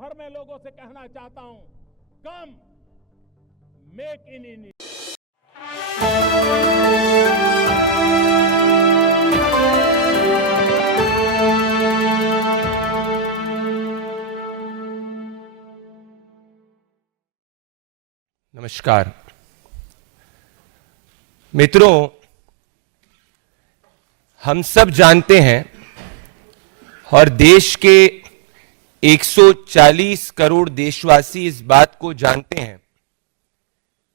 भर में लोगों से कहना चाहता हूं, कम मेक इन इंडिया। नमस्कार मित्रों, हम सब जानते हैं और देश के 140 करोड़ देशवासी इस बात को जानते हैं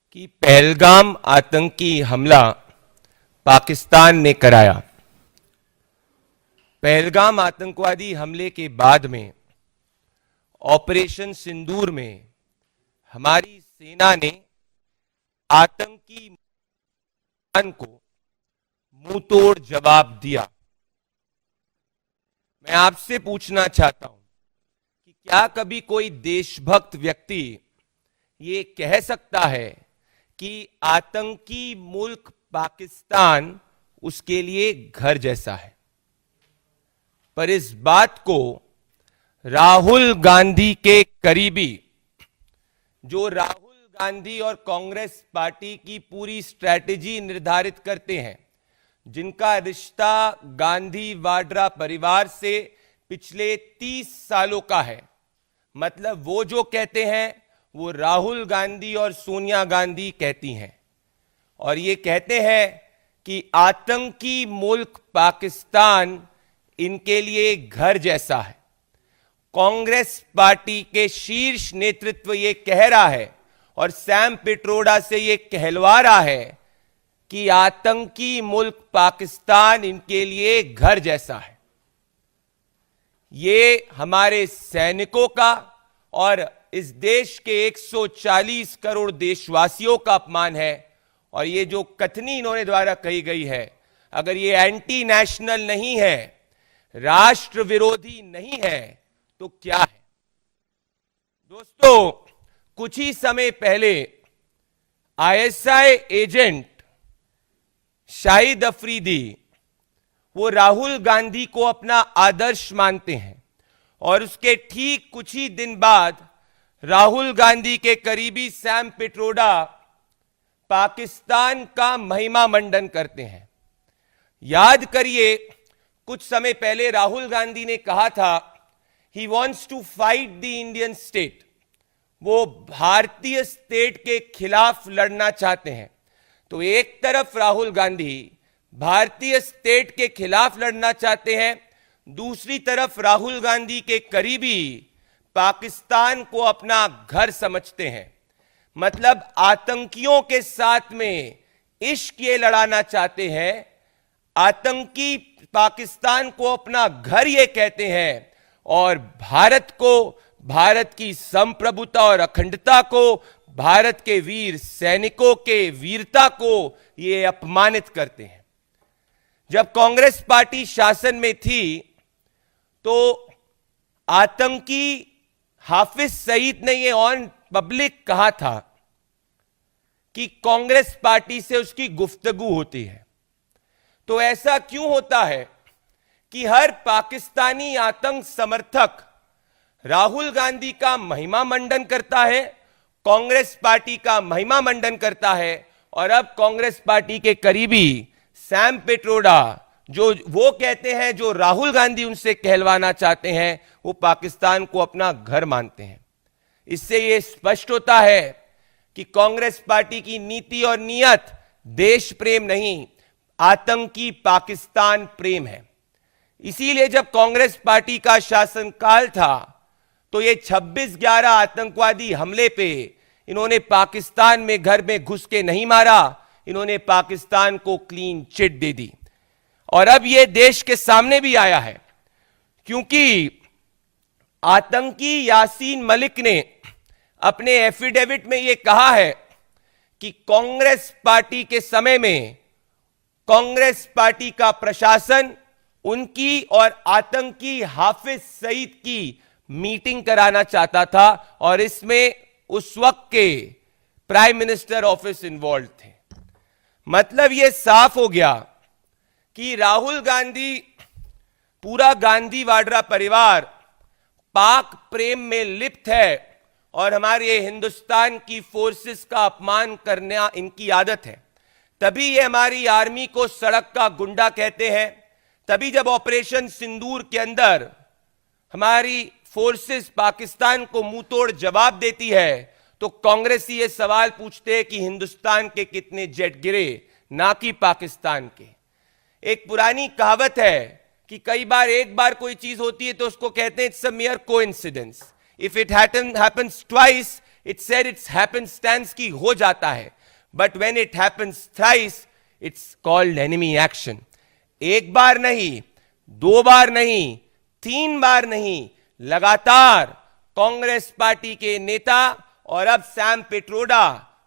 कि पहलगाम आतंकी हमला पाकिस्तान ने कराया। पहलगाम आतंकवादी हमले के बाद में ऑपरेशन सिंदूर में हमारी सेना ने आतंकी को मुंहतोड़ जवाब दिया। मैं आपसे पूछना चाहता हूं कि क्या कभी कोई देशभक्त व्यक्ति ये कह सकता है कि आतंकी मुल्क पाकिस्तान उसके लिए घर जैसा है? पर इस बात को राहुल गांधी के करीबी, जो राहुल गांधी और कांग्रेस पार्टी की पूरी स्ट्रैटेजी निर्धारित करते हैं, जिनका रिश्ता गांधी वाड्रा परिवार से पिछले 30 सालों का है, मतलब वो जो कहते हैं वो राहुल गांधी और सोनिया गांधी कहती हैं, और ये कहते हैं कि आतंकी मुल्क पाकिस्तान इनके लिए घर जैसा है। कांग्रेस पार्टी के शीर्ष नेतृत्व ये कह रहा है और सैम पिट्रोडा से ये कहलवा रहा है कि आतंकी मुल्क पाकिस्तान इनके लिए घर जैसा है। ये हमारे सैनिकों का और इस देश के 140 करोड़ देशवासियों का अपमान है। और ये जो कथनी इन्होंने द्वारा कही गई है, अगर ये एंटी नेशनल नहीं है, राष्ट्र विरोधी नहीं है, तो क्या है? दोस्तों, कुछ ही समय पहले आईएसआई एजेंट शाहिद अफरीदी, वो राहुल गांधी को अपना आदर्श मानते हैं, और उसके ठीक कुछ ही दिन बाद राहुल गांधी के करीबी सैम पिट्रोडा पाकिस्तान का महिमा मंडन करते हैं। याद करिए, कुछ समय पहले राहुल गांधी ने कहा था he wants to fight the Indian state, वो भारतीय स्टेट के खिलाफ लड़ना चाहते हैं। तो एक तरफ राहुल गांधी भारतीय स्टेट के खिलाफ लड़ना चाहते हैं, दूसरी तरफ राहुल गांधी के करीबी पाकिस्तान को अपना घर समझते हैं। मतलब आतंकियों के साथ में इश्क ये लड़ाना चाहते हैं, आतंकी पाकिस्तान को अपना घर ये कहते हैं, और भारत को, भारत की संप्रभुता और अखंडता को, भारत के वीर सैनिकों के वीरता को ये अपमानित करते हैं। जब कांग्रेस पार्टी शासन में थी तो आतंकी हाफिज सईद ने ये ऑन पब्लिक कहा था कि कांग्रेस पार्टी से उसकी गुफ्तगू होती है। तो ऐसा क्यों होता है कि हर पाकिस्तानी आतंक समर्थक राहुल गांधी का महिमा मंडन करता है, कांग्रेस पार्टी का महिमा मंडन करता है, और अब कांग्रेस पार्टी के करीबी सैम पिट्रोडा, जो वो कहते हैं, जो राहुल गांधी उनसे कहलवाना चाहते हैं, वो पाकिस्तान को अपना घर मानते हैं। इससे ये स्पष्ट होता है कि कांग्रेस पार्टी की नीति और नियत देश प्रेम नहीं, आतंकी पाकिस्तान प्रेम है। इसीलिए जब कांग्रेस पार्टी का शासनकाल था तो ये 26/11 आतंकवादी हमले पे इन्होंने पाकिस्तान में घर में घुस के नहीं मारा, इन्होंने पाकिस्तान को क्लीन चिट दे दी। और अब ये देश के सामने भी आया है, क्योंकि आतंकी यासीन मलिक ने अपने एफिडेविट में यह कहा है कि कांग्रेस पार्टी के समय में कांग्रेस पार्टी का प्रशासन उनकी और आतंकी हाफिज सईद की मीटिंग कराना चाहता था, और इसमें उस वक्त के प्राइम मिनिस्टर ऑफिस इन्वॉल्व थे। मतलब यह साफ हो गया कि राहुल गांधी, पूरा गांधी वाड्रा परिवार पाक प्रेम में लिप्त है और हमारे हिंदुस्तान की फोर्सेस का अपमान करना इनकी आदत है, तभी ये हमारी आर्मी को सड़क का गुंडा कहते हैं। तभी जब ऑपरेशन सिंदूर के अंदर हमारी फोर्सेस पाकिस्तान को मुंह तोड़ जवाब देती है तो कांग्रेसी ये सवाल पूछते हैं कि हिंदुस्तान के कितने जेट गिरे, ना कि पाकिस्तान के। एक पुरानी कहावत है कि कई बार एक बार कोई चीज होती है तो उसको कहते हैं it's a mere coincidence. If it happens twice it said it's happenstance की हो जाता है, but when it happens thrice it's called enemy action. एक बार नहीं, दो बार नहीं, तीन बार नहीं, लगातार कांग्रेस पार्टी के नेता और अब सैम पिट्रोडा,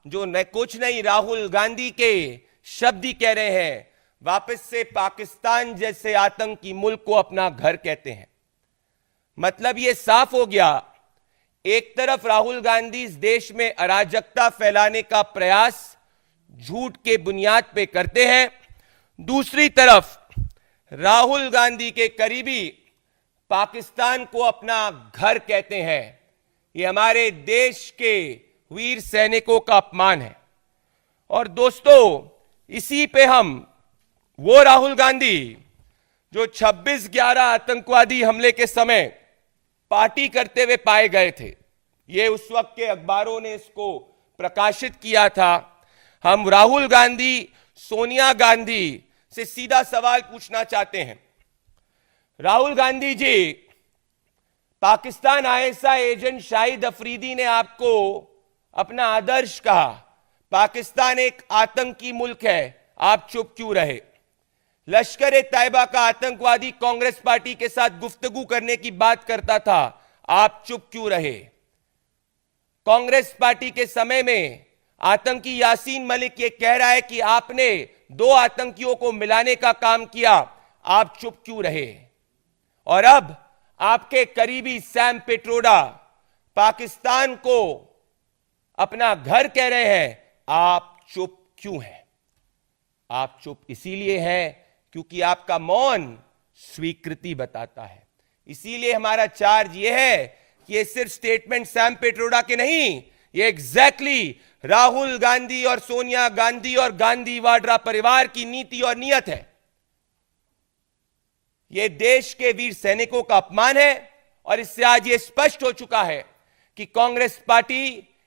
जो न कुछ नहीं राहुल गांधी के शब्द ही कह रहे हैं, वापस से पाकिस्तान जैसे आतंकी मुल्क को अपना घर कहते हैं। मतलब यह साफ हो गया, एक तरफ राहुल गांधी इस देश में अराजकता फैलाने का प्रयास झूठ के बुनियाद पे करते हैं, दूसरी तरफ राहुल गांधी के करीबी पाकिस्तान को अपना घर कहते हैं। ये हमारे देश के वीर सैनिकों का अपमान है। और दोस्तों, इसी पे हम वो राहुल गांधी जो 26/11 आतंकवादी हमले के समय पार्टी करते हुए पाए गए थे, ये उस वक्त के अखबारों ने इसको प्रकाशित किया था। हम राहुल गांधी, सोनिया गांधी से सीधा सवाल पूछना चाहते हैं। राहुल गांधी जी, पाकिस्तान आईएसआई एजेंट शाहिद अफरीदी ने आपको अपना आदर्श कहा, पाकिस्तान एक आतंकी मुल्क है, आप चुप क्यों रहे? लश्कर-ए-तैयबा का आतंकवादी कांग्रेस पार्टी के साथ गुफ्तगू करने की बात करता था, आप चुप क्यों रहे? कांग्रेस पार्टी के समय में आतंकी यासीन मलिक ये कह रहा है कि आपने 2 आतंकियों को मिलाने का काम किया, आप चुप क्यों रहे? और अब आपके करीबी सैम पिट्रोडा पाकिस्तान को अपना घर कह रहे हैं, आप चुप क्यों हैं? आप चुप इसीलिए हैं क्योंकि आपका मौन स्वीकृति बताता है। इसीलिए हमारा चार्ज यह है कि ये सिर्फ स्टेटमेंट सैम पिट्रोडा के नहीं, ये एग्जैक्टली राहुल गांधी और सोनिया गांधी और गांधी वाड्रा परिवार की नीति और नियत है। यह देश के वीर सैनिकों का अपमान है और इससे आज यह स्पष्ट हो चुका है कि कांग्रेस पार्टी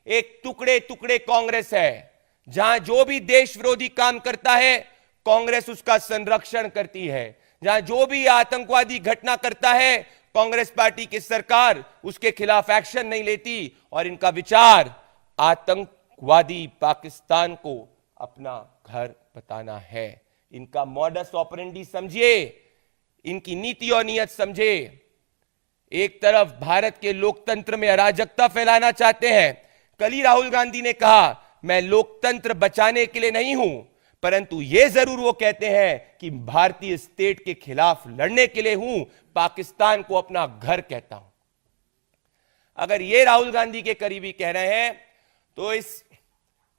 एक टुकड़े टुकड़े कांग्रेस है, जहां जो भी देश विरोधी काम करता है कांग्रेस उसका संरक्षण करती है, जहां जो भी आतंकवादी घटना करता है कांग्रेस पार्टी की सरकार उसके खिलाफ एक्शन नहीं लेती। और इनका विचार आतंकवादी पाकिस्तान को अपना घर बताना है। इनका मॉडस ऑपरेंडी समझिए, इनकी नीति और नियत समझे। एक तरफ भारत के लोकतंत्र में अराजकता फैलाना चाहते हैं। कल ही राहुल गांधी ने कहा, मैं लोकतंत्र बचाने के लिए नहीं हूं, परंतु यह जरूर वो कहते हैं कि भारतीय स्टेट के खिलाफ लड़ने के लिए हूं, पाकिस्तान को अपना घर कहता हूं। अगर ये राहुल गांधी के करीबी कह रहे हैं तो इस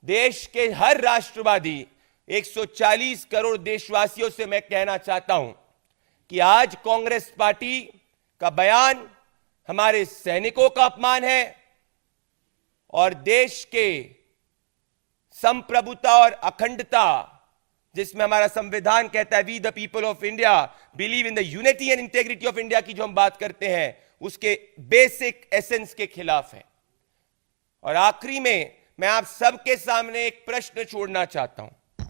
देश के हर राष्ट्रवादी 140 करोड़ देशवासियों से मैं कहना चाहता हूं कि आज कांग्रेस पार्टी का बयान हमारे सैनिकों का अपमान है और देश के संप्रभुता और अखंडता, जिसमें हमारा संविधान कहता है we the people of India believe in the unity and integrity of India की जो हम बात करते हैं, उसके बेसिक एसेंस के खिलाफ है। और आखिरी में मैं आप सबके सामने एक प्रश्न छोड़ना चाहता हूं।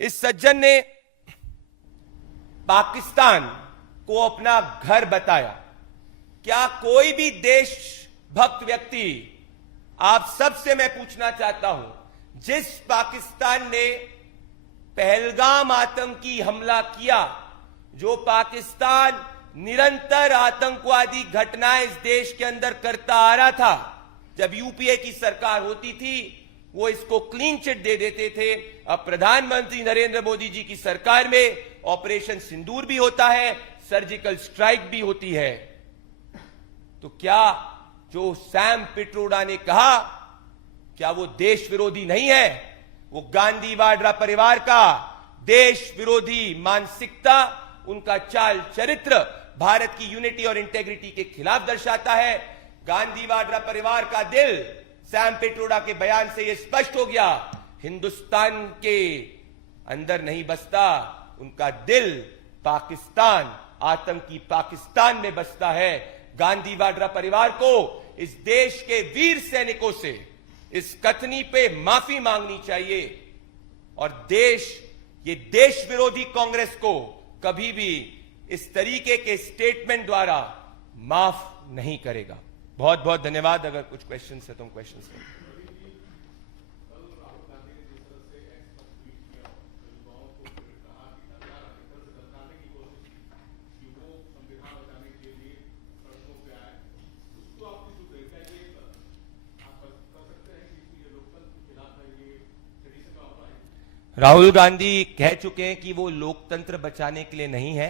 इस सज्जन ने पाकिस्तान को अपना घर बताया। क्या कोई भी देशभक्त व्यक्ति, आप सबसे मैं पूछना चाहता हूं, जिस पाकिस्तान ने पहलगाम आतंकी हमला किया, जो पाकिस्तान निरंतर आतंकवादी घटनाएं इस देश के अंदर करता आ रहा था, जब यूपीए की सरकार होती थी वो इसको क्लीन चिट दे देते थे। अब प्रधानमंत्री नरेंद्र मोदी जी की सरकार में ऑपरेशन सिंदूर भी होता है, सर्जिकल स्ट्राइक भी होती है। तो क्या जो सैम पिट्रोडा ने कहा, क्या वो देश विरोधी नहीं है? वो गांधी वाड्रा परिवार का देश विरोधी मानसिकता, उनका चाल चरित्र भारत की यूनिटी और इंटेग्रिटी के खिलाफ दर्शाता है। गांधी वाड्रा परिवार का दिल सैम पिट्रोडा के बयान से यह स्पष्ट हो गया, हिंदुस्तान के अंदर नहीं बसता, उनका दिल पाकिस्तान, आतंकी पाकिस्तान में बसता है। गांधी वाड्रा परिवार को इस देश के वीर सैनिकों से इस कथनी पे माफी मांगनी चाहिए और ये देश विरोधी कांग्रेस को कभी भी इस तरीके के स्टेटमेंट द्वारा माफ नहीं करेगा। बहुत बहुत धन्यवाद। अगर कुछ क्वेश्चंस है तो हम क्वेश्चंस करें। राहुल गांधी कह चुके हैं कि वो लोकतंत्र बचाने के लिए नहीं है।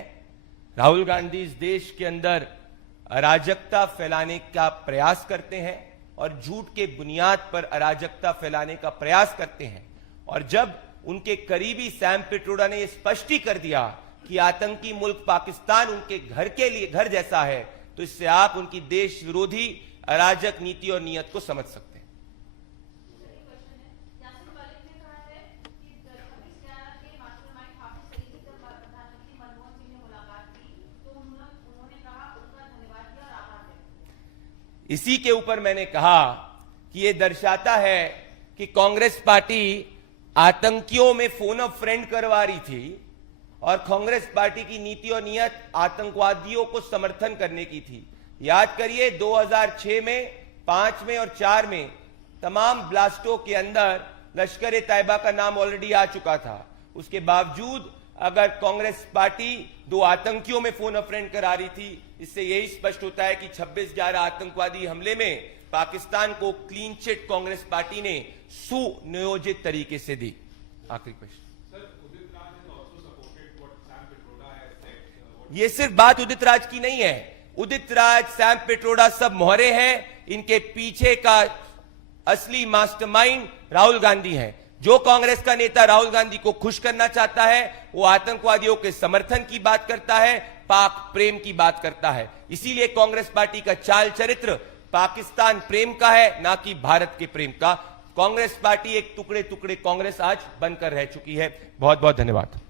राहुल गांधी इस देश के अंदर अराजकता फैलाने का प्रयास करते हैं और झूठ के बुनियाद पर अराजकता फैलाने का प्रयास करते हैं। और जब उनके करीबी सैम पिट्रोडा ने यह स्पष्ट ही कर दिया कि आतंकी मुल्क पाकिस्तान उनके घर के लिए घर जैसा है, तो इससे आप उनकी देश विरोधी अराजक नीति और नीयत को समझ सकते हैं। इसी के ऊपर मैंने कहा कि यह दर्शाता है कि कांग्रेस पार्टी आतंकियों में फोन ऑफ फ्रेंड करवा रही थी और कांग्रेस पार्टी की नीति और नीयत आतंकवादियों को समर्थन करने की थी। याद करिए 2006 में, 5 में और 4 में तमाम ब्लास्टों के अंदर लश्कर ए तैयबा का नाम ऑलरेडी आ चुका था। उसके बावजूद अगर कांग्रेस पार्टी 2 आतंकियों में फोन ऑफ फ्रेंड करा रही थी, इससे यही स्पष्ट होता है कि 26/11 आतंकवादी हमले में पाकिस्तान को क्लीन चिट कांग्रेस पार्टी ने सुनियोजित तरीके से दी। आखिरी क्वेश्चन। ये सिर्फ बात उदित राज की नहीं है। उदित राज, सैम पिट्रोडा सब मोहरे हैं। इनके पीछे का असली मास्टरमाइंड राहुल गांधी है। जो कांग्रेस का नेता राहुल गांधी को खुश करना चाहता है, वो आतंकवादियों के समर्थन की बात करता है, पाक प्रेम की बात करता है। इसीलिए कांग्रेस पार्टी का चाल चरित्र पाकिस्तान प्रेम का है, ना कि भारत के प्रेम का। कांग्रेस पार्टी एक टुकड़े टुकड़े कांग्रेस आज बनकर रह चुकी है। बहुत बहुत धन्यवाद।